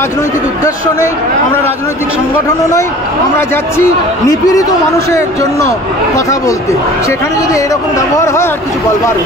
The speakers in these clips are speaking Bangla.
রাজনৈতিক উদ্দেশ্য নেই, আমরা রাজনৈতিক সংগঠনও নই, আমরা যাচ্ছি নিপীড়িত মানুষের জন্য কথা বলতে। সেখানে যদি এরকম ব্যবহার হয় আর কিছু বলবার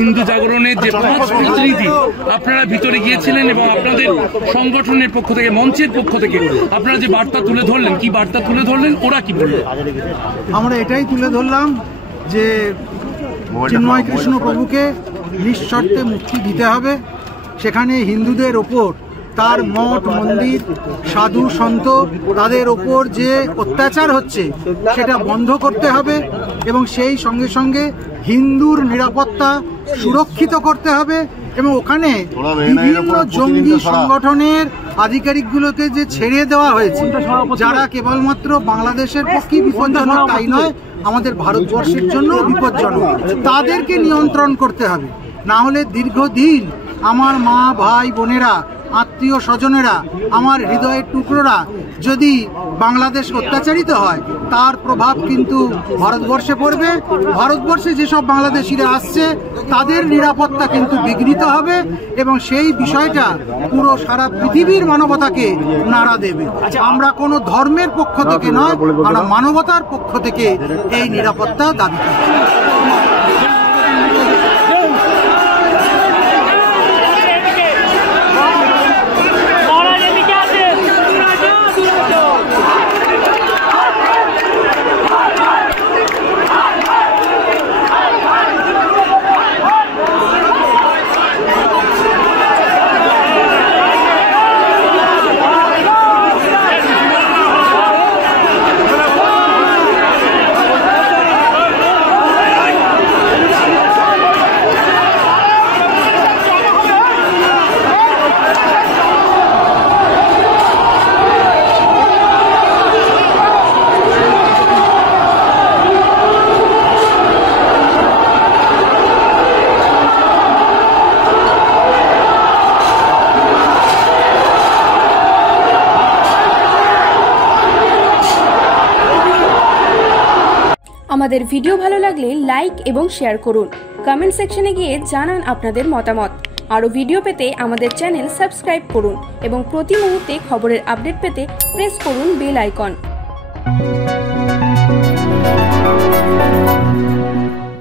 হিন্দু জাগরণের যে 5 প্রতিনিধি আপনারা ভিতরে গিয়েছিলেন এবং আপনাদের সংগঠনের পক্ষ থেকে, মঞ্চের পক্ষ থেকে আপনারা যে বার্তা তুলে ধরলেন, কি বার্তা তুলে ধরলেন, ওরা কি বললেন? আমরা এটাই তুলে ধরলাম যে চিন্ময় কৃষ্ণ প্রভুকে নিঃশর্তে মুক্তি দিতে হবে। সেখানে হিন্দুদের ওপর তার মঠ মন্দির, সাধু সন্ত, তাদের ওপর যে অত্যাচার হচ্ছে সেটা বন্ধ করতে হবে এবং সেই সঙ্গে সঙ্গে হিন্দুর নিরাপত্তা সুরক্ষিত করতে হবে। এবং ওখানে বিভিন্ন জঙ্গি সংগঠনের আধিকারিকগুলোকে যে ছেড়ে দেওয়া হয়েছে, যারা কেবলমাত্র বাংলাদেশের পক্ষে বিপজ্জনক তাই নয়, আমাদের ভারতবর্ষের জন্য বিপজ্জনক, তাদেরকে নিয়ন্ত্রণ করতে হবে। না হলে দীর্ঘদিন আমার মা ভাই বোনেরা, আত্মীয় স্বজনেরা, আমার হৃদয়ের টুকরোরা যদি বাংলাদেশ অত্যাচারিত হয়, তার প্রভাব কিন্তু ভারতবর্ষে পড়বে। ভারতবর্ষে যেসব বাংলাদেশিরা আসছে তাদের নিরাপত্তা কিন্তু বিঘ্নিত হবে এবং সেই বিষয়টা পুরো সারা পৃথিবীর মানবতাকে নাড়া দেবে। আমরা কোনো ধর্মের পক্ষ থেকে নয়, আমরা মানবতার পক্ষ থেকে এই নিরাপত্তা দাবি করছি। আমাদের ভিডিও ভালো লাগলে লাইক এবং শেয়ার করুন। কমেন্ট সেকশনে গিয়ে জানান আপনাদের মতামত। আরও ভিডিও পেতে আমাদের চ্যানেল সাবস্ক্রাইব করুন এবং প্রতি মুহূর্তে খবরের আপডেট পেতে প্রেস করুন বেল আইকন।